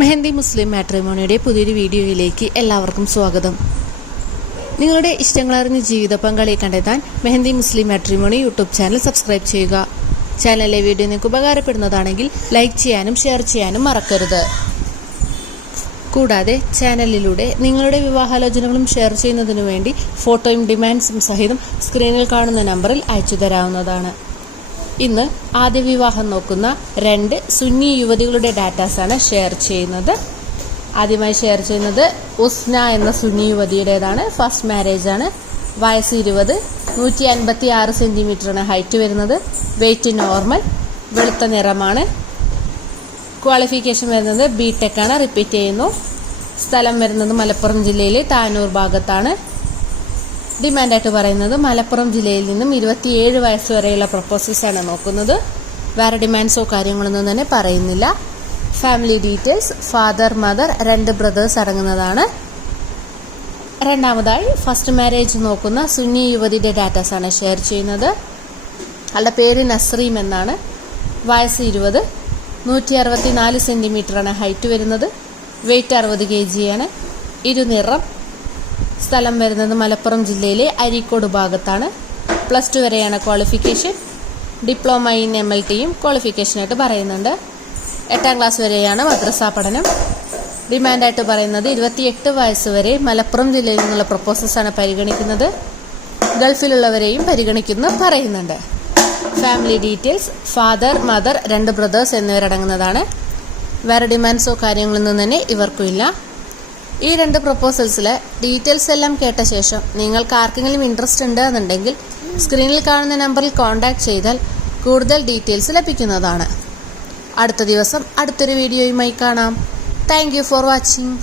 മെഹന്തി മുസ്ലിം മാട്രിമോണിയുടെ പുതിയൊരു വീഡിയോയിലേക്ക് എല്ലാവർക്കും സ്വാഗതം. നിങ്ങളുടെ ഇഷ്ടങ്ങളറിഞ്ഞ് ജീവിത പങ്കാളിയെ കണ്ടെത്താൻ Mehandi Muslim Matrimony YouTube channel subscribe ചെയ്യുക. ചാനലിലെ വീഡിയോ നിങ്ങൾക്ക് ഉപകാരപ്പെടുന്നതാണെങ്കിൽ ലൈക്ക് ചെയ്യാനും ഷെയർ ചെയ്യാനും മറക്കരുത്. കൂടാതെ ചാനലിലൂടെ നിങ്ങളുടെ വിവാഹാലോചനകളും ഷെയർ ചെയ്യുന്നതിനു വേണ്ടി ഫോട്ടോയും ഡിമാൻഡ്സും സഹിതം സ്ക്രീനിൽ കാണുന്ന നമ്പറിൽ അയച്ചു തരാവുന്നതാണ്. ഇന്ന് ആദ്യ വിവാഹം നോക്കുന്ന രണ്ട് സുന്നി യുവതികളുടെ ഡാറ്റാസാണ് ഷെയർ ചെയ്യുന്നത്. ആദ്യമായി ഷെയർ ചെയ്യുന്നത് ഉസ്ന എന്ന സുന്നി യുവതിയുടേതാണ്. ഫസ്റ്റ് മാരേജ് ആണ്. വയസ്സ് ഇരുപത്. നൂറ്റി അൻപത്തി ആറ് സെന്റിമീറ്ററാണ് ഹൈറ്റ് വരുന്നത്. വെയിറ്റ് നോർമൽ വെളുത്ത നിറമാണ്. ക്വാളിഫിക്കേഷൻ വരുന്നത് ബി ടെക് ആണ്. റിപ്പീറ്റ് ചെയ്യുന്നു. സ്ഥലം വരുന്നത് മലപ്പുറം ജില്ലയിലെ താനൂർ ഭാഗത്താണ്. ഡിമാൻഡായിട്ട് പറയുന്നത് മലപ്പുറം ജില്ലയിൽ നിന്നും ഇരുപത്തിയേഴ് വയസ്സ് വരെയുള്ള പ്രപ്പോസൽസ് ആണ് നോക്കുന്നത്. വേറെ ഡിമാൻഡ്സോ കാര്യങ്ങളൊന്നും തന്നെ പറയുന്നില്ല. ഫാമിലി ഡീറ്റെയിൽസ് ഫാദർ മദർ രണ്ട് ബ്രദേഴ്സ് അടങ്ങുന്നതാണ്. രണ്ടാമതായി ഫസ്റ്റ് മാരേജ് നോക്കുന്ന സുന്നി യുവതിയുടെ ഡാറ്റാസ് ആണ് ഷെയർ ചെയ്യുന്നത്. ആളുടെ പേര് നസ്രീം എന്നാണ്. വയസ്സ് ഇരുപത് നൂറ്റി അറുപത്തി നാല് സെന്റിമീറ്ററാണ് ഹൈറ്റ് വരുന്നത്. വെയിറ്റ് അറുപത് കെ ജിയാണ് ഇരുനിറം സ്ഥലം വരുന്നത് മലപ്പുറം ജില്ലയിലെ അരീക്കോട് ഭാഗത്താണ്. പ്ലസ് ടു വരെയാണ് qualification diploma in M L ടിയും ക്വാളിഫിക്കേഷനായിട്ട് പറയുന്നുണ്ട്. എട്ടാം ക്ലാസ് വരെയാണ് മദ്രസ പഠനം. ഡിമാൻഡായിട്ട് പറയുന്നത് ഇരുപത്തിയെട്ട് വയസ്സ് വരെ മലപ്പുറം ജില്ലയിൽ നിന്നുള്ള പ്രപ്പോസൽസാണ് പരിഗണിക്കുന്നത്. ഗൾഫിലുള്ളവരെയും പരിഗണിക്കുന്നു പറയുന്നുണ്ട്. ഫാമിലി ഡീറ്റെയിൽസ് ഫാദർ മദർ രണ്ട് ബ്രദേഴ്സ് എന്നിവരടങ്ങുന്നതാണ്. വേറെ ഡിമാൻഡ്സോ കാര്യങ്ങളൊന്നും തന്നെ ഇവർക്കും ഇല്ല. ഈ രണ്ട് പ്രപ്പോസൽസിലെ ഡീറ്റെയിൽസ് എല്ലാം കേട്ട ശേഷം നിങ്ങൾക്ക് ആർക്കെങ്കിലും ഇൻട്രസ്റ്റ് ഉണ്ട് എന്നുണ്ടെങ്കിൽ സ്ക്രീനിൽ കാണുന്ന നമ്പറിൽ കോൺടാക്ട് ചെയ്താൽ കൂടുതൽ ഡീറ്റെയിൽസ് ലഭിക്കുന്നതാണ്. അടുത്ത ദിവസം അടുത്തൊരു വീഡിയോയുമായി കാണാം. Thank for watching